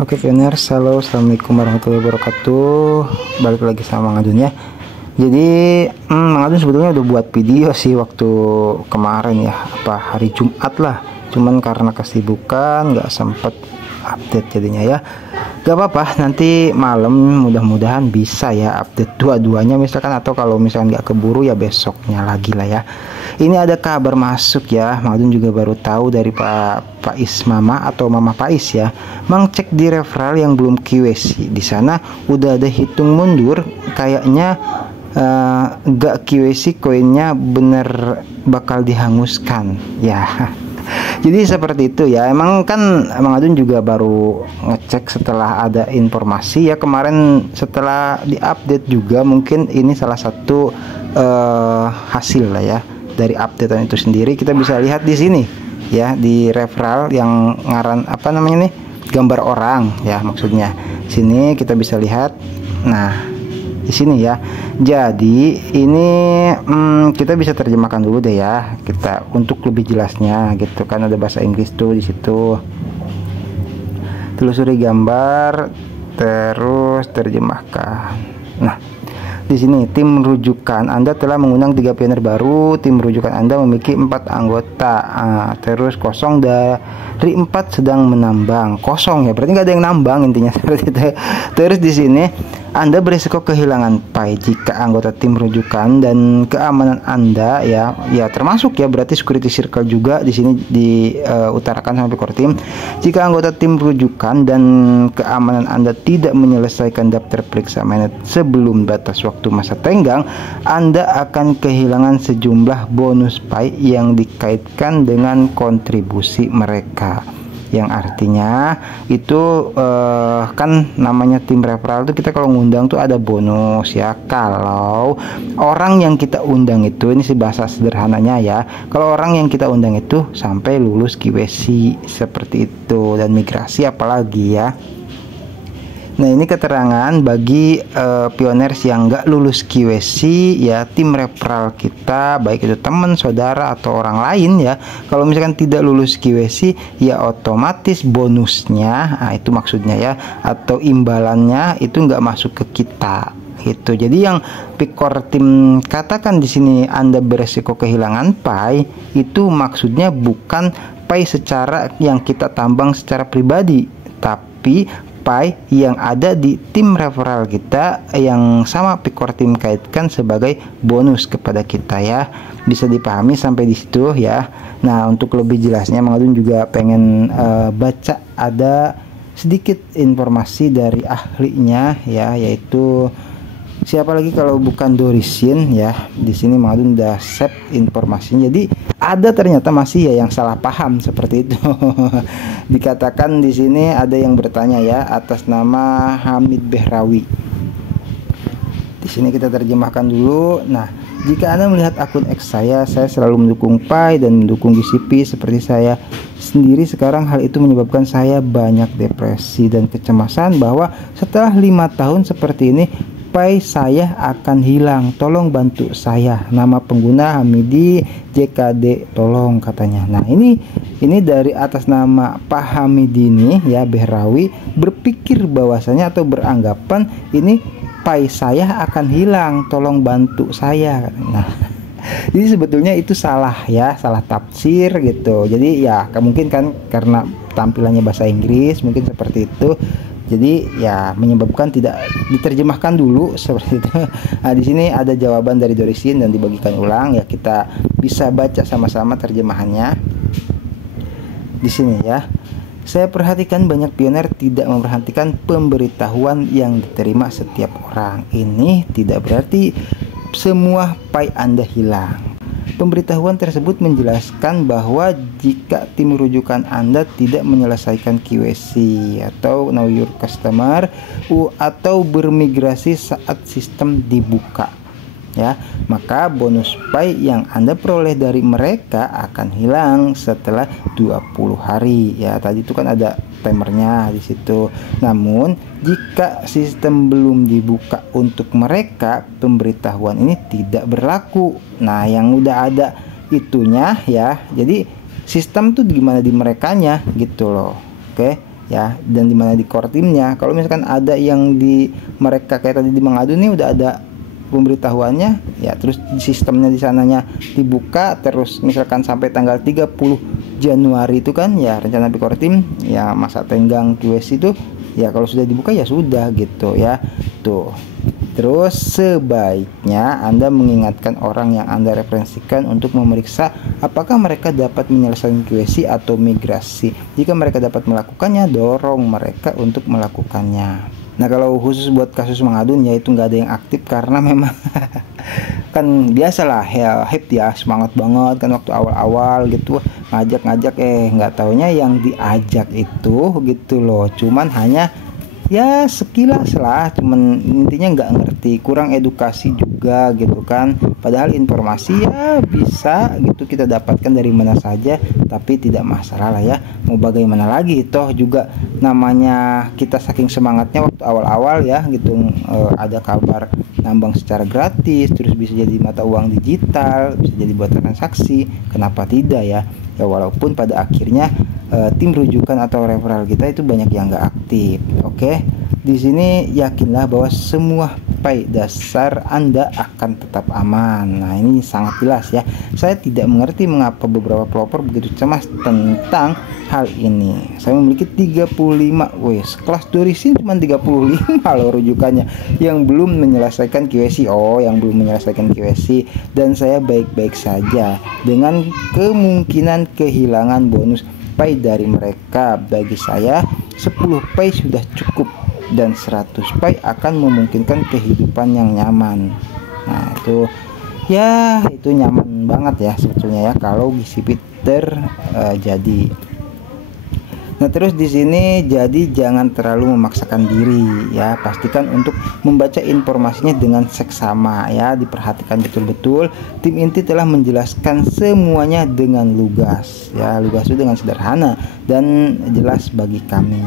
Oke pioners, halo, assalamualaikum warahmatullahi wabarakatuh. Balik lagi sama Mang Adun ya. Jadi Mang Adun sebetulnya udah buat video sih waktu kemarin ya, hari Jumat lah. Cuman karena kesibukan nggak sempet update jadinya ya. Gak apa-apa, nanti malam mudah-mudahan bisa ya update dua-duanya misalkan, atau kalau misalkan nggak keburu ya besoknya lagi lah ya. Ini ada kabar masuk ya, Mang Adun juga baru tahu dari Pak Ismama atau Mama Pais ya. Mang cek di referral yang belum QC, di sana udah ada hitung mundur, kayaknya gak QC koinnya bener bakal dihanguskan ya. Jadi seperti itu ya. Emang kan Mang Adun juga baru ngecek setelah ada informasi ya kemarin, setelah diupdate juga. Mungkin ini salah satu hasil lah ya dari updatean itu sendiri. Kita bisa lihat di sini ya, di referral yang ngaran apa namanya nih, gambar orang ya maksudnya. Sini kita bisa lihat. Nah, di sini ya. Jadi ini kita bisa terjemahkan dulu deh ya, kita untuk lebih jelasnya gitu kan. Ada bahasa Inggris tuh di situ. Telusuri gambar terus terjemahkan. Nah, di sini tim rujukan Anda telah mengundang 3 pioner baru. Tim rujukan Anda memiliki 4 anggota. Terus kosong dari 4 sedang menambang. Kosong ya, berarti nggak ada yang nambang intinya seperti itu. Terus di sini Anda berisiko kehilangan PAI jika anggota tim rujukan dan keamanan Anda ya termasuk ya, berarti security circle juga di sini diutarakan sama core team. Jika anggota tim rujukan dan keamanan Anda tidak menyelesaikan daftar periksa mainnet sebelum batas waktu masa tenggang, Anda akan kehilangan sejumlah bonus PAI yang dikaitkan dengan kontribusi mereka. Yang artinya itu kan namanya tim referral tuh, kita kalau ngundang tuh ada bonus ya. Kalau orang yang kita undang itu, ini sih bahasa sederhananya ya, kalau orang yang kita undang itu sampai lulus QC seperti itu, dan migrasi apalagi ya. Nah, ini keterangan bagi pioners yang nggak lulus QC ya, tim referral kita, baik itu teman, saudara, atau orang lain ya. Kalau misalkan tidak lulus QC ya otomatis bonusnya, itu maksudnya ya, atau imbalannya itu nggak masuk ke kita gitu. Jadi yang Picor tim katakan di sini Anda beresiko kehilangan PAI, itu maksudnya bukan PAI secara yang kita tambang secara pribadi, tapi PAI yang ada di tim referral kita yang sama Picor tim kaitkan sebagai bonus kepada kita ya. Bisa dipahami sampai di situ ya. Nah, untuk lebih jelasnya Mang Adun juga pengen baca ada sedikit informasi dari ahlinya ya, yaitu siapa lagi kalau bukan Dorisin ya. Di sini Mang Adun udah save informasinya. Jadi ada ternyata masih ya yang salah paham seperti itu. Dikatakan di sini ada yang bertanya ya atas nama Hamid Behrawi. Di sini kita terjemahkan dulu. Nah, jika Anda melihat akun X saya selalu mendukung PAI dan mendukung GCP seperti saya sendiri sekarang. Hal itu menyebabkan saya banyak depresi dan kecemasan bahwa setelah 5 tahun seperti ini PAI saya akan hilang. Tolong bantu saya. Nama pengguna Hamidi JKD, tolong katanya. Nah, ini dari atas nama Pak Hamidi ini ya, Behrawi berpikir bahwasanya atau beranggapan ini PAI saya akan hilang. Tolong bantu saya. Nah, jadi sebetulnya itu salah ya, salah tafsir gitu. Jadi ya mungkin kan karena tampilannya bahasa Inggris mungkin seperti itu. Jadi ya menyebabkan tidak diterjemahkan dulu seperti itu. Nah, di sini ada jawaban dari Dorisin dan dibagikan ulang ya, kita bisa baca sama-sama terjemahannya. Di sini ya. Saya perhatikan banyak pioner tidak memperhatikan pemberitahuan yang diterima setiap orang. Ini tidak berarti semua PAI Anda hilang. Pemberitahuan tersebut menjelaskan bahwa jika tim rujukan Anda tidak menyelesaikan QC atau Know Your Customer atau bermigrasi saat sistem dibuka ya, maka bonus PAI yang Anda peroleh dari mereka akan hilang setelah 20 hari ya. Tadi itu kan ada timernya di situ. Namun jika sistem belum dibuka untuk mereka, pemberitahuan ini tidak berlaku. Nah, yang udah ada itunya ya. Jadi sistem tuh gimana di merekanya gitu loh. Oke. ya, dan di mana di core timnya. Kalau misalkan ada yang di mereka kayak tadi di mengadu nih udah ada pemberitahuannya ya, terus sistemnya di sananya dibuka terus misalkan sampai tanggal 30 Januari itu kan ya rencana core tim ya, masa tenggang QC itu ya, kalau sudah dibuka ya sudah gitu ya tuh. Terus sebaiknya Anda mengingatkan orang yang Anda referensikan untuk memeriksa apakah mereka dapat menyelesaikan QC atau migrasi. Jika mereka dapat melakukannya, dorong mereka untuk melakukannya. Nah, kalau khusus buat kasus mengadun ya itu nggak ada yang aktif karena memang kan biasalah ya, hype ya, semangat banget kan waktu awal-awal gitu ngajak-ngajak, nggak taunya yang diajak itu gitu loh cuman hanya ya sekilas lah, cuman intinya nggak ngerti, kurang edukasi juga gitu kan. Padahal informasi ya bisa gitu kita dapatkan dari mana saja, tapi tidak masalah lah ya, mau bagaimana lagi, toh juga namanya kita saking semangatnya waktu awal-awal ya gitu, ada kabar nambang secara gratis, terus bisa jadi mata uang digital, bisa jadi buat transaksi, kenapa tidak ya. Ya walaupun pada akhirnya tim rujukan atau referral kita itu banyak yang nggak aktif. Oke, di sini yakinlah bahwa semua Pi dasar Anda akan tetap aman. Nah, ini sangat jelas ya. Saya tidak mengerti mengapa beberapa pelopor begitu cemas tentang hal ini. Saya memiliki 35 kelas Dorisin cuma 35 loh rujukannya yang belum menyelesaikan QC. Yang belum menyelesaikan QC, dan saya baik-baik saja dengan kemungkinan kehilangan bonus Pi dari mereka. Bagi saya 10 Pi sudah cukup dan 100 Pi akan memungkinkan kehidupan yang nyaman. Nah, itu ya itu nyaman banget ya sebetulnya ya kalau GCP terjadi. Nah, terus di sini jadi jangan terlalu memaksakan diri ya. Pastikan untuk membaca informasinya dengan seksama ya. Diperhatikan betul-betul. Tim inti telah menjelaskan semuanya dengan lugas ya. Lugas itu dengan sederhana dan jelas bagi kami.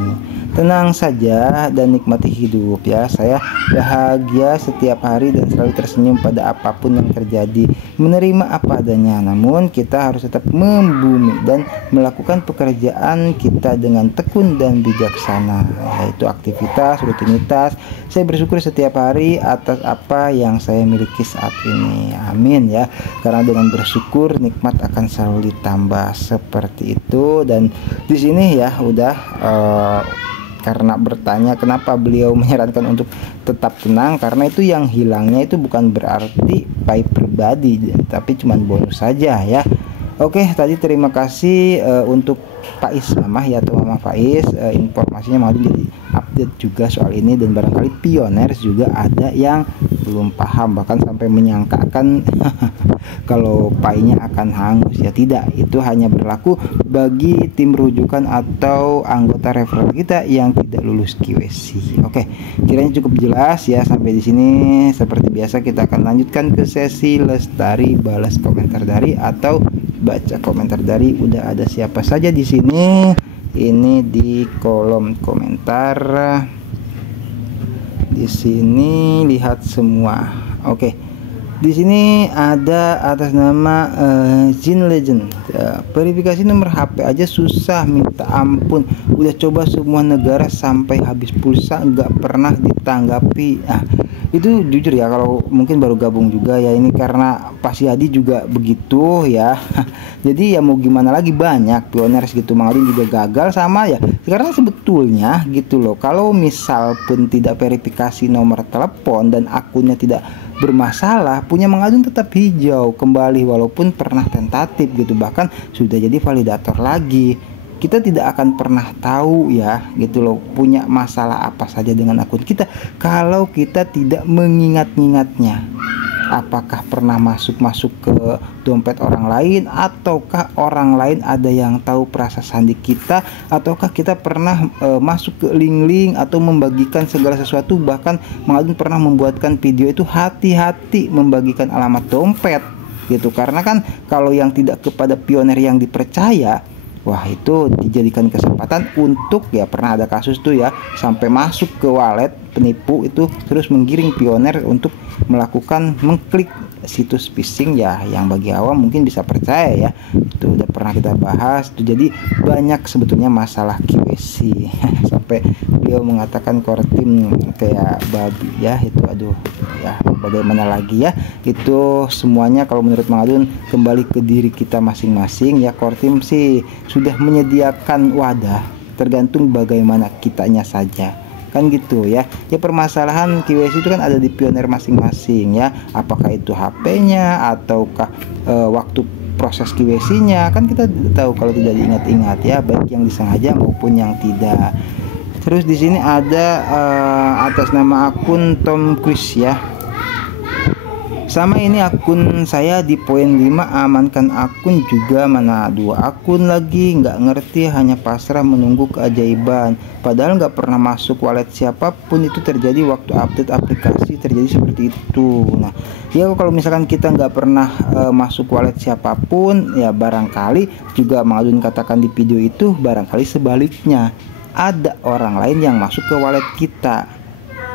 Tenang saja dan nikmati hidup ya. Saya bahagia setiap hari dan selalu tersenyum pada apapun yang terjadi. Menerima apa adanya. Namun kita harus tetap membumi dan melakukan pekerjaan kita dengan tekun dan bijaksana, yaitu aktivitas, rutinitas. Saya bersyukur setiap hari atas apa yang saya miliki saat ini. Amin ya. Karena dengan bersyukur nikmat akan selalu ditambah seperti itu. Dan di sini ya udah karena bertanya kenapa beliau menyarankan untuk tetap tenang, karena itu yang hilangnya itu bukan berarti Pi pribadi, tapi cuman bonus saja ya. Oke, tadi terima kasih untuk Faiz Mamah ya, atau Mama Faiz, informasinya mau jadi update juga soal ini, dan barangkali pioners juga ada yang belum paham bahkan sampai menyangkakan kalau Pi-nya akan hangus ya. Tidak, itu hanya berlaku bagi tim rujukan atau anggota referral kita yang tidak lulus QC. Oke, kiranya cukup jelas ya sampai di sini. Seperti biasa kita akan lanjutkan ke sesi Lestari balas komentar dari atau baca komentar dari. Udah ada siapa saja di sini? Ini di kolom komentar. Di sini lihat semua. Oke. Di sini ada atas nama Jin Legend. Verifikasi nomor HP aja susah minta ampun. Udah coba semua negara sampai habis pulsa nggak pernah ditanggapi. Itu jujur ya, kalau mungkin baru gabung juga ya ini, karena Pak Yadi juga begitu ya. Jadi ya mau gimana lagi, banyak pioners gitu Mang juga gagal sama ya. Karena sebetulnya gitu loh, kalau misal pun tidak verifikasi nomor telepon dan akunnya tidak bermasalah, punya Mang tetap hijau kembali walaupun pernah tentatif gitu, bahkan sudah jadi validator lagi. Kita tidak akan pernah tahu ya gitu loh punya masalah apa saja dengan akun kita kalau kita tidak mengingat-ingatnya. Apakah pernah masuk ke dompet orang lain, ataukah orang lain ada yang tahu perasa sandi kita, ataukah kita pernah masuk ke link-link atau membagikan segala sesuatu. Bahkan Mang pernah membuatkan video itu hati-hati membagikan alamat dompet gitu, karena kan kalau yang tidak kepada pioner yang dipercaya, wah itu dijadikan kesempatan untuk ya, pernah ada kasus tuh ya sampai masuk ke wallet penipu itu terus menggiring pioner untuk mengklik situs phishing ya, yang bagi awam mungkin bisa percaya ya, itu udah pernah kita bahas tuh. Jadi banyak sebetulnya masalah QC sampai beliau mengatakan core team kayak babi ya, itu aduh ya, bagaimana lagi ya, itu semuanya kalau menurut Mang Adun kembali ke diri kita masing-masing ya. Core team sih sudah menyediakan wadah, tergantung bagaimana kitanya saja kan gitu ya. Ya permasalahan QC itu kan ada di pioner masing-masing ya, apakah itu HP-nya ataukah waktu proses QC-nya, kan kita tahu kalau tidak diingat-ingat ya, baik yang disengaja maupun yang tidak. Terus di sini ada atas nama akun Tom Cruise ya. Sama ini akun saya di poin 5, amankan akun juga, mana 2 akun lagi, nggak ngerti, hanya pasrah menunggu keajaiban. Padahal nggak pernah masuk wallet siapapun, itu terjadi waktu update aplikasi, terjadi seperti itu. Nah ya kalau misalkan kita nggak pernah masuk wallet siapapun ya, barangkali juga Mang Adun katakan di video itu, barangkali sebaliknya ada orang lain yang masuk ke wallet kita,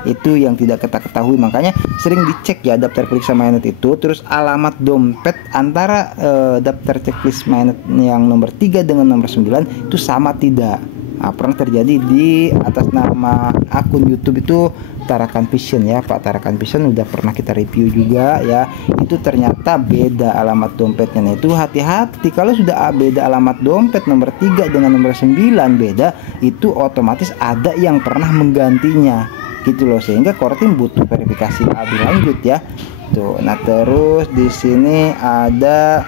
itu yang tidak kita ketahui. Makanya sering dicek ya daftar periksa mainnet itu, terus alamat dompet antara daftar checklist mainnet yang nomor 3 dengan nomor 9 itu sama tidak. Nah, pernah terjadi di atas nama akun YouTube itu Tarakan Vision ya, Pak Tarakan Vision udah pernah kita review juga ya, itu ternyata beda alamat dompetnya. Nah itu hati-hati, kalau sudah beda alamat dompet nomor 3 dengan nomor 9 beda, itu otomatis ada yang pernah menggantinya gitu loh, sehingga core team butuh verifikasi lebih lanjut ya tuh. Nah terus di sini ada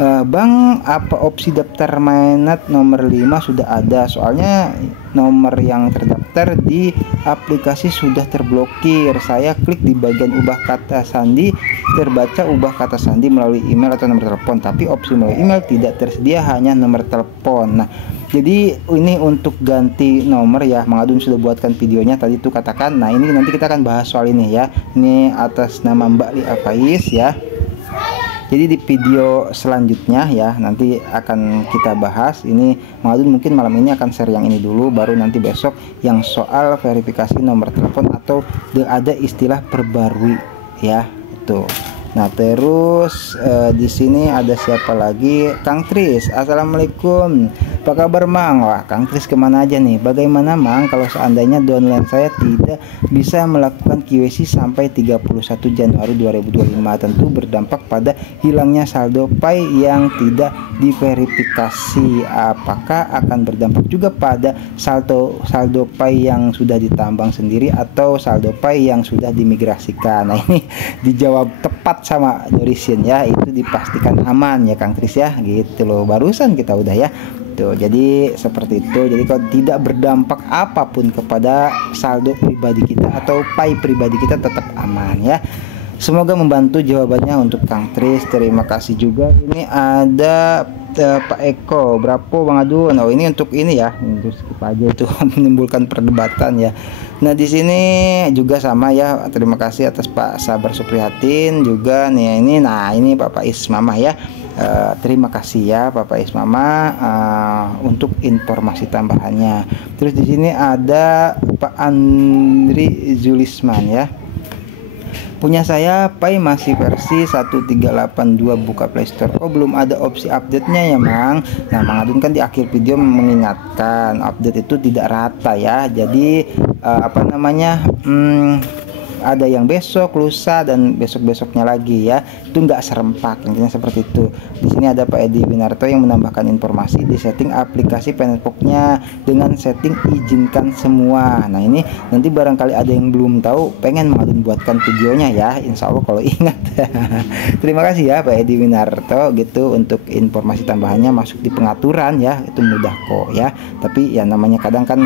Bang, apa opsi daftar mainnet nomor 5 sudah ada, soalnya nomor yang terdaftar di aplikasi sudah terblokir. Saya klik di bagian ubah kata sandi, terbaca ubah kata sandi melalui email atau nomor telepon, tapi opsi melalui email tidak tersedia, hanya nomor telepon. Nah jadi ini untuk ganti nomor ya, Mang Adun sudah buatkan videonya tadi tuh katakan. Nah ini nanti kita akan bahas soal ini ya, ini atas nama Mbak Lia Faiz ya. Jadi di video selanjutnya ya nanti akan kita bahas ini. Mang Adun mungkin malam ini akan share yang ini dulu, baru nanti besok yang soal verifikasi nomor telepon atau ada istilah perbarui ya itu. Nah terus di sini ada siapa lagi, Kang Tris. Assalamualaikum, apa kabar Mang? Wah Kang Tris kemana aja nih? Bagaimana Mang kalau seandainya downline saya tidak bisa melakukan QC sampai 31 Januari 2025? Tentu berdampak pada hilangnya saldo Pi yang tidak diverifikasi. Apakah akan berdampak juga pada saldo Pi yang sudah ditambang sendiri atau saldo Pi yang sudah dimigrasikan? Nah ini dijawab tepat sama Dorisian ya, itu dipastikan aman ya Kang Tris ya, gitu loh, barusan kita udah ya tuh. Jadi seperti itu, jadi kalau tidak berdampak apapun kepada saldo pribadi kita atau Pi pribadi kita tetap aman ya. Semoga membantu jawabannya untuk Kang Tris, terima kasih juga. Ini ada Pak Eko, berapa Bang Adun? Oh ini untuk ini ya, terus skip aja itu menimbulkan perdebatan ya. Nah di sini juga sama ya, terima kasih atas Pak Sabar Suprihatin juga nih ini. Nah ini Bapak Ismamah ya, terima kasih ya Bapak Ismamah untuk informasi tambahannya. Terus di sini ada Pak Andri Zulisman ya. Punya saya Pi masih versi 1382, buka Playstore. Oh belum ada opsi update-nya ya Mang. Nah Mang Adun kan di akhir video mengingatkan update itu tidak rata ya. Jadi apa namanya, ada yang besok, lusa, dan besok-besoknya lagi ya. Itu nggak serempak, intinya seperti itu. Di sini ada Pak Edi Winarto yang menambahkan informasi di setting aplikasi Penetbox-nya dengan setting izinkan semua. Nah ini nanti barangkali ada yang belum tahu, pengen Mang Adun buatkan videonya ya, insya Allah kalau ingat. Terima kasih ya Pak Edi Winarto gitu untuk informasi tambahannya. Masuk di pengaturan ya, itu mudah kok ya. Tapi ya namanya kadang kan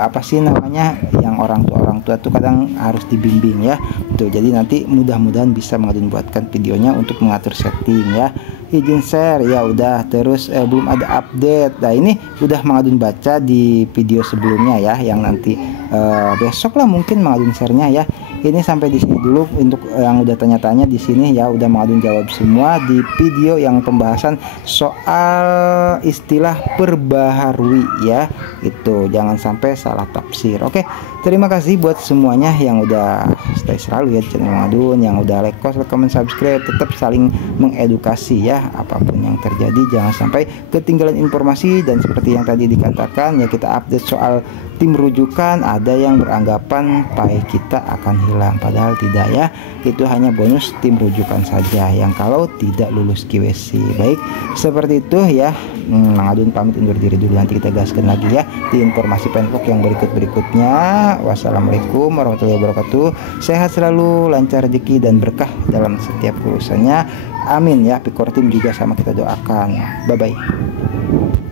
apa sih namanya, yang orang tua tuh kadang harus dibimbing ya tuh. Jadi nanti mudah-mudahan bisa Mang Adun buatkan videonya untuk mengatur setting ya. Izin share ya udah. Terus belum ada update. Nah ini udah Mang Adun baca di video sebelumnya ya, yang nanti besok lah mungkin Mang Adun share-nya ya. Ini sampai di sini dulu untuk yang udah tanya-tanya di sini ya, udah Mang Adun jawab semua di video yang pembahasan soal istilah perbaharui ya. Itu jangan sampai salah tafsir. Oke, terima kasih buat semuanya yang udah stay selalu ya di channel Mang Adun, yang udah like, comment, subscribe, tetap saling mengedukasi ya. Apapun yang terjadi jangan sampai ketinggalan informasi, dan seperti yang tadi dikatakan ya, kita update soal tim rujukan. Ada yang beranggapan PAI kita akan hilang, padahal tidak ya, itu hanya bonus tim rujukan saja yang kalau tidak lulus QC. Baik, seperti itu ya. Mang Adun pamit undur diri dulu, nanti kita gaskan lagi ya di informasi Penpok yang berikutnya. Wassalamualaikum warahmatullahi wabarakatuh. Sehat selalu, lancar rezeki dan berkah dalam setiap urusannya, amin ya. Pikor tim juga sama kita doakan. Bye bye.